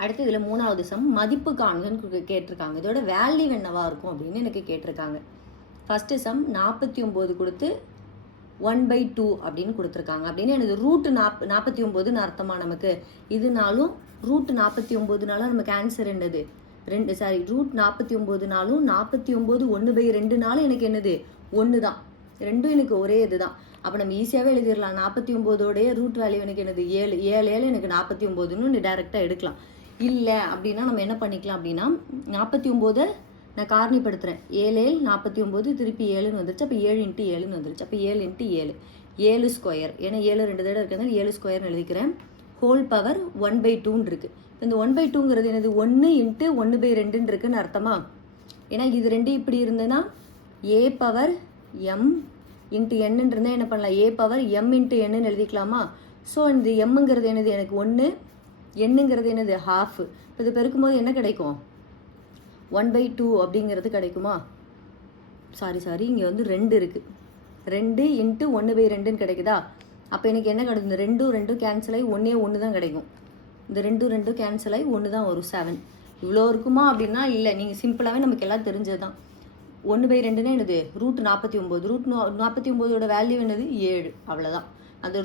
அடுத்து இதில் மூணாவது சம் மதிப்பு காண்கன்னு கேட்டிருக்காங்க. இதோட வேல்யூ என்னவாக இருக்கும் அப்படின்னு எனக்கு கேட்டிருக்காங்க. ஃபஸ்ட்டு சம் நாற்பத்தி ஒம்பது கொடுத்து ஒன் பை டூ அப்படின்னு கொடுத்துருக்காங்க. அப்படின்னு எனக்கு ரூட்டு நாப் நாற்பத்தி ஒம்போதுன்னு அர்த்தமா நமக்கு? இதுனாலும் ரூட் நாற்பத்தி ஒம்போதுனாலும் நமக்கு ஆன்சர் என்னது? ரெண்டு சாரி ரூட் நாற்பத்தி ஒம்போதுனாலும் நாற்பத்தி ஒம்பது ஒன்று பை ரெண்டுனாலும் எனக்கு என்னது? ஒன்று தான் ரெண்டும் எனக்கு ஒரே இது தான் அப்போ நம்ம ஈஸியாகவே எழுதிடலாம். நாற்பத்தி ஒம்போதோடைய ரூட் வேல்யூ எனக்கு என்னது? ஏழு. ஏழு ஏழு எனக்கு நாற்பத்தி ஒம்போதுன்னு டேரெக்டாக எடுக்கலாம். இல்லை அப்படின்னா நம்ம என்ன பண்ணிக்கலாம் அப்படின்னா நாற்பத்தி ஒம்போதை நான் காரணிப்படுத்துகிறேன் ஏழு ஏழு நாற்பத்தி ஒம்பது திருப்பி ஏழுன்னு வந்துருச்சு. அப்போ ஏழு இன்ட்டு ஏழுன்னு வந்துருச்சு. அப்போ ஏழு இன்ட்டு ஏழு. ஏழு ஸ்கொயர். ஏன்னா ஏழு ரெண்டு தடவை இருக்கிறதுனால ஏழு ஸ்கொயர்னு எழுதிக்கிறேன். ஹோல் பவர் ஒன் பை டூன்னு இருக்குது இந்த ஒன் பை டூங்கிறது என்னது? ஒன்று இன்ட்டு ஒன்று பை ரெண்டுன்னு இருக்குன்னு அர்த்தமா? ஏன்னா இது ரெண்டு இப்படி இருந்ததுன்னா ஏ பவர் எம் இன்ட்டு என்னன்னு இருந்தால் என்ன பண்ணலாம்? ஏ பவர் எம் இன்ட்டு என்னன்னு எழுதிக்கலாமா? ஸோ இந்த எம்முங்கிறது என்னது? எனக்கு ஒன்று எண்ணுங்கிறது என்னது? ஹாஃப் இப்போ இது பெருக்கும்போது என்ன கிடைக்கும்? ஒன் பை டூ அப்படிங்கிறது கிடைக்குமா? சாரி சாரி இங்கே வந்து ரெண்டு இருக்குது ரெண்டு இன்ட்டு ஒன்று பை ரெண்டுன்னு கிடைக்குதா? அப்போ எனக்கு என்ன கிடைக்கும்? இந்த ரெண்டும் ரெண்டும் கேன்சல் ஆகி ஒன்றே ஒன்று தான் கிடைக்கும். இந்த ரெண்டும் ரெண்டும் கேன்சல் ஆகி ஒன்று தான் வரும் செவன் இவ்வளோ இருக்குமா அப்படின்னா இல்லை. நீங்கள் சிம்பிளாகவே நமக்கு எல்லாம் தெரிஞ்சது தான் ஒன்று பை ரெண்டுன்னா என்னது? ரூட் நாற்பத்தி ஒம்பது ரூட் நாற்பத்தி ஒம்போதோட வேல்யூ என்னது? ஏழு. அவ்வளோதான் அந்த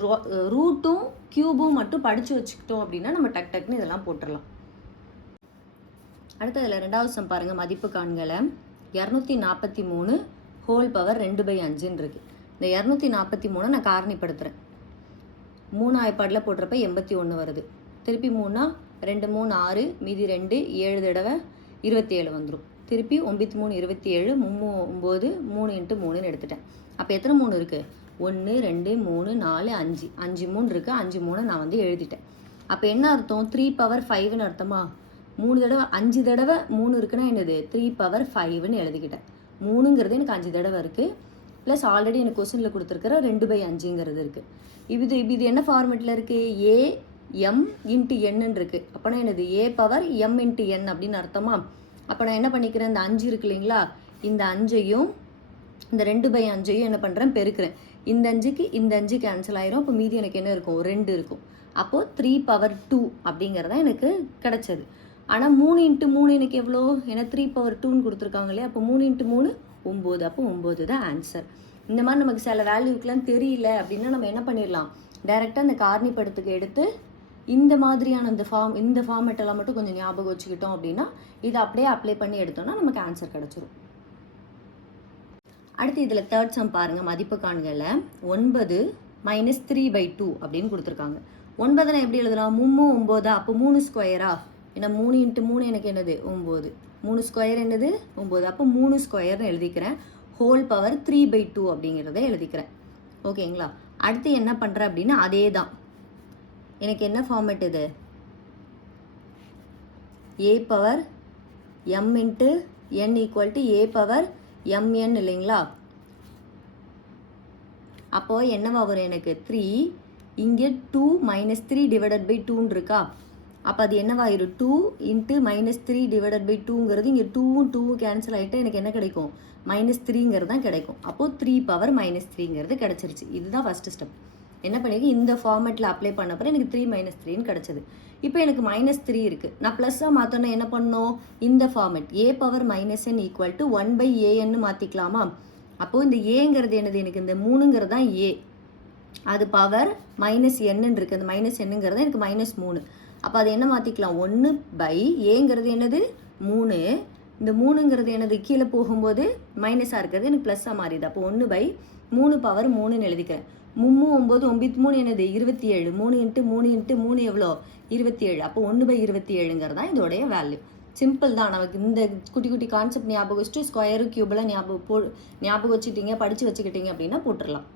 ரூட்டும் க்யூபும் மட்டும் படித்து வச்சுக்கிட்டோம் அப்படின்னா நம்ம டக் டக்னு இதெல்லாம் போட்டுடலாம். அடுத்து இதில் ரெண்டாவது சம் பாருங்கள் மதிப்பு காண்களை இரநூத்தி நாற்பத்தி மூணு ஹோல் பவர் ரெண்டு பை அஞ்சுன்னு இருக்குது இந்த இரநூத்தி நாற்பத்தி மூணை நான் காரணிப்படுத்துகிறேன் மூணு ஆய்ப்பாடில் போடுறப்ப எண்பத்தி ஒன்று வருது. திருப்பி மூணா ரெண்டு மூணு ஆறு மீதி ரெண்டு ஏழு தடவை இருபத்தி ஏழு வந்துடும் திருப்பி ஒம்பத்தி மூணு இருபத்தி ஏழு மும்மூ ஒம்பது மூணு இன்ட்டு மூணுன்னு எடுத்துட்டேன். அப்போ எத்தனை மூணு இருக்குது ஒன்று ரெண்டு மூணு நாலு அஞ்சு. அஞ்சு மூணு இருக்குது அஞ்சு மூணு நான் வந்து எழுதிட்டேன். அப்போ என்ன அர்த்தம்? த்ரீ பவர் ஃபைவ்னு அர்த்தமா? மூணு தடவை அஞ்சு தடவை மூணு இருக்குன்னா என்னது? த்ரீ பவர் ஃபைவ்னு எழுதிக்கிட்டேன். மூணுங்கிறது எனக்கு அஞ்சு தடவை இருக்குது ப்ளஸ் ஆல்ரெடி எனக்கு கொஸ்டினில் கொடுத்துருக்குற ரெண்டு பை அஞ்சுங்கிறது இருக்குது இது இது என்ன ஃபார்மேட்டில் இருக்குது ஏ எம் இன்ட்டு என்னு இருக்குது அப்போனா என்னது? A power m into n அப்படின்னு அர்த்தமா? அப்போ நான் என்ன பண்ணிக்கிறேன்? இந்த அஞ்சு இருக்கு இல்லைங்களா? இந்த அஞ்சையும் இந்த ரெண்டு பை அஞ்சையும் என்ன பண்ணுறேன் பெருக்கிறேன். இந்த அஞ்சுக்கு இந்த அஞ்சு கேன்சல் ஆயிரும். அப்போ மீதி எனக்கு என்ன இருக்கும்? ரெண்டு இருக்கும். அப்போது த்ரீ பவர் டூ அப்படிங்கிறதா எனக்கு கிடச்சது. ஆனால் மூணு இன்ட்டு மூணு எனக்கு எவ்வளோ? ஏன்னா த்ரீ பவர் டூன்னு கொடுத்துருக்காங்க இல்லையா? அப்போ மூணு இன்ட்டு மூணு ஒம்பது. அப்போ ஒம்பது தான் ஆன்சர் இந்த மாதிரி நமக்கு சில வேல்யூக்கெலாம் தெரியல அப்படின்னா நம்ம என்ன பண்ணிடலாம்? டைரெக்டாக அந்த காரணிப்படத்துக்கு எடுத்து இந்த மாதிரியான இந்த ஃபார்ம் இந்த ஃபார்மேட் எல்லாம் மட்டும் கொஞ்சம் ஞாபகம் வச்சுக்கிட்டோம் அப்படின்னா இதை அப்படியே அப்ளை பண்ணி எடுத்தோம்னா நமக்கு ஆன்சர் கிடச்சிரும். அடுத்து இதில் தேர்ட் சம் பாருங்கள் மதிப்பு காண்களை ஒன்பது மைனஸ் த்ரீ பை டூ அப்படின்னு கொடுத்துருக்காங்க. ஒன்பதில் எப்படி எழுதலாம்? மும்மு ஒம்போதா அப்போ மூணு ஸ்கொயரா ஏன்னா மூணு இன்ட்டு மூணு எனக்கு என்னது? ஒம்பது மூணு ஸ்கொயர் என்னது? ஒம்பது அப்போ மூணு ஸ்கொயர்னு எழுதிக்கிறேன். Whole power three by two அப்படிங்கிறத எழுதிக்கிறேன். ஓகேங்களா? அடுத்து என்ன பண்ணுறேன் அப்படின்னா அதே தான் எனக்கு என்ன ஃபார்மேட் இது? A power m into n equal to a power m n இல்லைங்களா? அப்போது என்னவா வரும் எனக்கு? த்ரீ இங்கே two minus three divided by டூன்னு இருக்கா? அப்போ அது என்னவாயிரும் two into minus three divided by டூங்கிறது இங்கே டூவும் டூவும் கேன்சல் ஆகிட்டு எனக்கு என்ன கிடைக்கும்? மைனஸ் த்ரீங்கிறது தான் கிடைக்கும். அப்போது த்ரீ பவர் மைனஸ் த்ரீங்கிறது கிடச்சிருச்சு. இதுதான் ஃபஸ்ட்டு ஸ்டெப் என்ன பண்ணிருக்கு இந்த ஃபார்மேட்டில் அப்ளை பண்ணப்பறம் எனக்கு த்ரீ மைனஸ் த்ரீன்னு கிடச்சிது. இப்போ எனக்கு மைனஸ் த்ரீ இருக்குது நான் ப்ளஸ்ஸாக மாற்றணும் என்ன பண்ணணும்? இந்த format a power minus n equal to one by ஏன்னு மாற்றிக்கலாமா அப்போது இந்த ஏங்கிறது என்னது? எனக்கு இந்த மூணுங்கிறது தான் ஏ அது பவர் மைனஸ் என்னன்னு இருக்குது அந்த மைனஸ் என்னங்கிறது எனக்கு மைனஸ் மூணு. அப்போ அது என்ன மாற்றிக்கலாம் ஒன்று பை ஏங்கிறது என்னது? மூணு. இந்த மூணுங்கிறது எனது கீழே போகும்போது மைனஸாக இருக்கிறது. எனக்கு ப்ளஸ்ஸாக மாறிடுது. அப்போ ஒன்று பை மூணு பவர் மூணுன்னு எழுதிக்கிறேன். மும்மு ஒம்பது ஒம்பது மூணு என்னது? இருபத்தி ஏழு. மூணு இன்ட்டு மூணு இன்ட்டு மூணு எவ்வளோ? இருபத்தி ஏழு. அப்போ ஒன்று பை இருபத்தி ஏழுங்கிறது தான் இதோடைய வேல்யூ சிம்பிள் தான். நமக்கு இந்த குட்டி குட்டி கான்செப்ட் ஞாபகம் வச்சுட்டு ஸ்கொயரு கியூபெலாம் ஞாபகம் போ ஞாபகம் வச்சுக்கிட்டீங்க படித்து வச்சுக்கிட்டீங்க அப்படின்னா போட்டுடலாம்.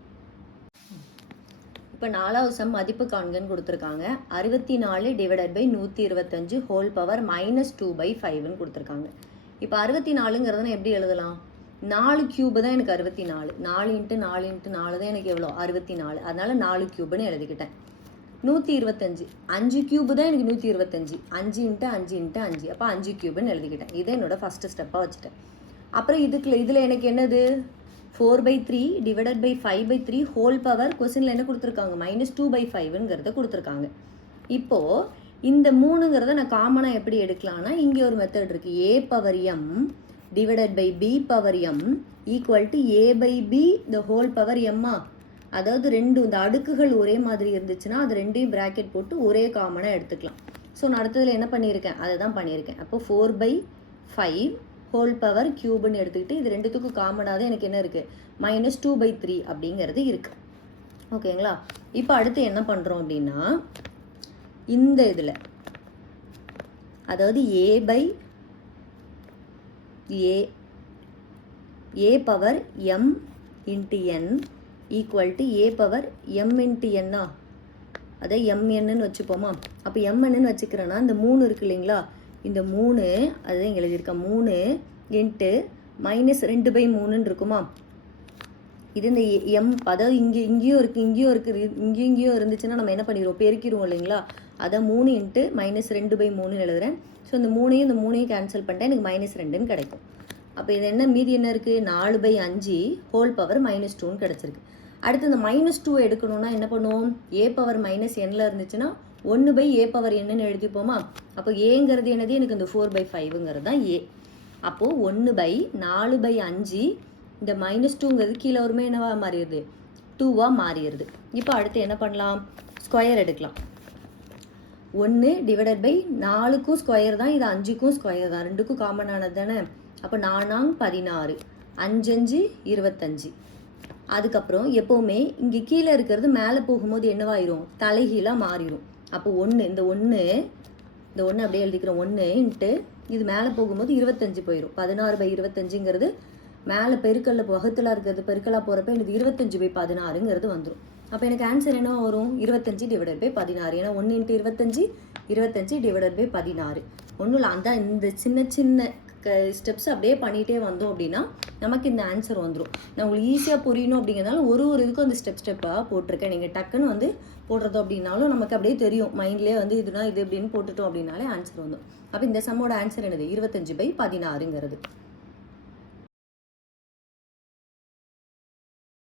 இப்போ நாலாவது சம் மதிப்பு காண்கன்னு கொடுத்துருக்காங்க. அறுபத்தி நாலு டிவைடட் பை நூற்றி இருபத்தஞ்சு whole power minus two by ஃபைவ்னு கொடுத்துருக்காங்க. இப்போ அறுபத்தி நாலுங்கிறத எப்படி எழுதலாம்? நாலு கியூபு தான் எனக்கு அறுபத்தி நாலு நாலு இன்ட்டு நாலு இன்ட்டு நாலு தான் எனக்கு எவ்வளோ? அறுபத்தி நாலு அதனால் நாலு கியூப்னு எழுதிக்கிட்டேன். நூற்றி இருபத்தஞ்சு. அஞ்சு கியூபு தான் எனக்கு நூற்றி இருபத்தஞ்சி. அஞ்சு இன்ட்டு அஞ்சு இன்ட்டு அஞ்சு. அப்போ அஞ்சு கியூப்னு எழுதிக்கிட்டேன். இதை என்னோட ஃபஸ்ட்டு ஸ்டெப்பாக வச்சுட்டேன். அப்புறம் இதுக்குள்ள இதில் எனக்கு என்னது? Four by three divided by five by three whole power கொஸ்டினில் என்ன கொடுத்துருக்காங்க? மைனஸ் டூ பை ஃபைவ்ங்கிறத கொடுத்துருக்காங்க. இப்போது இந்த மூணுங்கிறத நான் காமனாக எப்படி எடுக்கலாம்னா இங்கே ஒரு மெத்தட் இருக்குது a power m divided by b power m equal to a by b the whole power எம்மா அதாவது ரெண்டு இந்த அடுக்குகள் ஒரே மாதிரி இருந்துச்சுன்னா அது ரெண்டையும் ப்ராக்கெட் போட்டு ஒரே காமனாக எடுத்துக்கலாம். ஸோ நான் அடுத்ததில் என்ன பண்ணியிருக்கேன்? அதை தான் பண்ணியிருக்கேன். அப்போ four by five whole power க்யூப்னு எடுத்துக்கிட்டு இது ரெண்டுத்துக்கும் காமனாக தான் எனக்கு என்ன இருக்குது மைனஸ் டூ பை த்ரீ அப்படிங்கிறது இருக்குது ஓகேங்களா இப்போ அடுத்து என்ன பண்ணுறோம் அப்படின்னா இந்த இதில் அதாவது a by a a power m into n equal to a power m into என்னா அதை எம்என்னு வச்சுப்போமா? அப்போ எம்என்னு வச்சுக்கிறேன்னா இந்த மூணு இருக்கு இல்லைங்களா? இந்த மூணு அதுதான் இங்கே எழுதியிருக்கேன் மூணு இன்ட்டு மைனஸ் ரெண்டு பை மூணுன்னு இருக்குமா? இது இந்த எ- எம் அதாவது இங்கே இங்கேயும் இருக்குது இங்கேயும் இருக்குது இங்கேயும் இங்கேயும் இருந்துச்சுன்னா நம்ம என்ன பண்ணிடுவோம்? பெருக்கிடுவோம் இல்லைங்களா? அதை மூணு இன்ட்டு மைனஸ் ரெண்டு பை மூணுன்னு எழுதுகிறேன் ஸோ இந்த மூணையும் இந்த மூணையும் கேன்சல் பண்ணிட்டேன் எனக்கு மைனஸ் ரெண்டுன்னு கிடைக்கும். அப்போ இது என்ன மீதி என்ன இருக்குது நாலு பை அஞ்சு ஹோல் பவர் மைனஸ் டூன்னு கிடச்சிருக்கு. அடுத்து இந்த மைனஸ் டூ எடுக்கணும்னா என்ன பண்ணுவோம்? ஏ பவர் மைனஸ் எண்ணில் இருந்துச்சுன்னா ஒன்று பை ஏ பவர் என்னன்னு எழுதிப்போமா அப்போ ஏங்கிறது என்னது? எனக்கு இந்த ஃபோர் பை ஃபைவுங்கிறது தான் ஏ அப்போது ஒன்று பை நாலு பை அஞ்சு இந்த மைனஸ் டூங்கிறது கீழே வருமே என்னவா மாறிடுது? டூவாக மாறிடுது. இப்போ அடுத்து என்ன பண்ணலாம்? ஸ்கொயர் எடுக்கலாம். ஒன்று டிவைடட் பை நாலுக்கும் ஸ்கொயர் தான் இது அஞ்சுக்கும் ஸ்கொயர் தான். ரெண்டுக்கும் காமனானது தானே? அப்போ நானாங் பதினாறு அஞ்சஞ்சு இருபத்தஞ்சு. அதுக்கப்புறம் எப்போவுமே இங்கே கீழே இருக்கிறது மேலே போகும்போது என்னவாயிரும்? தலைகீழாக மாறிடும் அப்போ ஒன்று இந்த ஒன்று இந்த ஒன்று அப்படியே எழுதிக்கிறோம். ஒன்றுன்ட்டு இது மேலே போகும்போது இருபத்தஞ்சு போயிடும் பதினாறு பை இருபத்தஞ்சுங்கிறது மேலே பெருக்கல்ல வகுத்தலாக இருக்கிறது பெருக்கலாக போகிறப்ப எனக்கு இருபத்தஞ்சு பை பதினாறுங்கிறது வந்துடும் அப்போ எனக்கு ஆன்சர் என்ன வரும்? இருபத்தஞ்சி டிவைடட் பை பதினாறு. ஏன்னா ஒன்று இன்ட்டு இருபத்தஞ்சி இருபத்தஞ்சு டிவைடட் பை பதினாறு. ஒன்றும் இல்லை அந்த இந்த சின்ன சின்ன ஸ்டெப்ஸ் அப்படியே பண்ணிகிட்டே வந்தோம் அப்படின்னா நமக்கு இந்த ஆன்சர் வந்துடும் நான் உங்களுக்கு ஈஸியாக புரியணும் அப்படிங்கிறதுனால ஒரு ஒரு இதுக்கும் அந்த ஸ்டெப் ஸ்டெப்பாக போட்டிருக்கேன். நீங்கள் டக்குன்னு வந்து போடுறது அப்படின்னாலும் நமக்கு அப்படியே தெரியும். மைண்ட்லேயே வந்து இதுனா இது அப்படின்னு போட்டுட்டோம் அப்படின்னாலே ஆன்சர் வந்துடும் அப்போ இந்த சம்மோட ஆன்சர் என்னது? இருபத்தஞ்சு பை பதினாறுங்கிறது.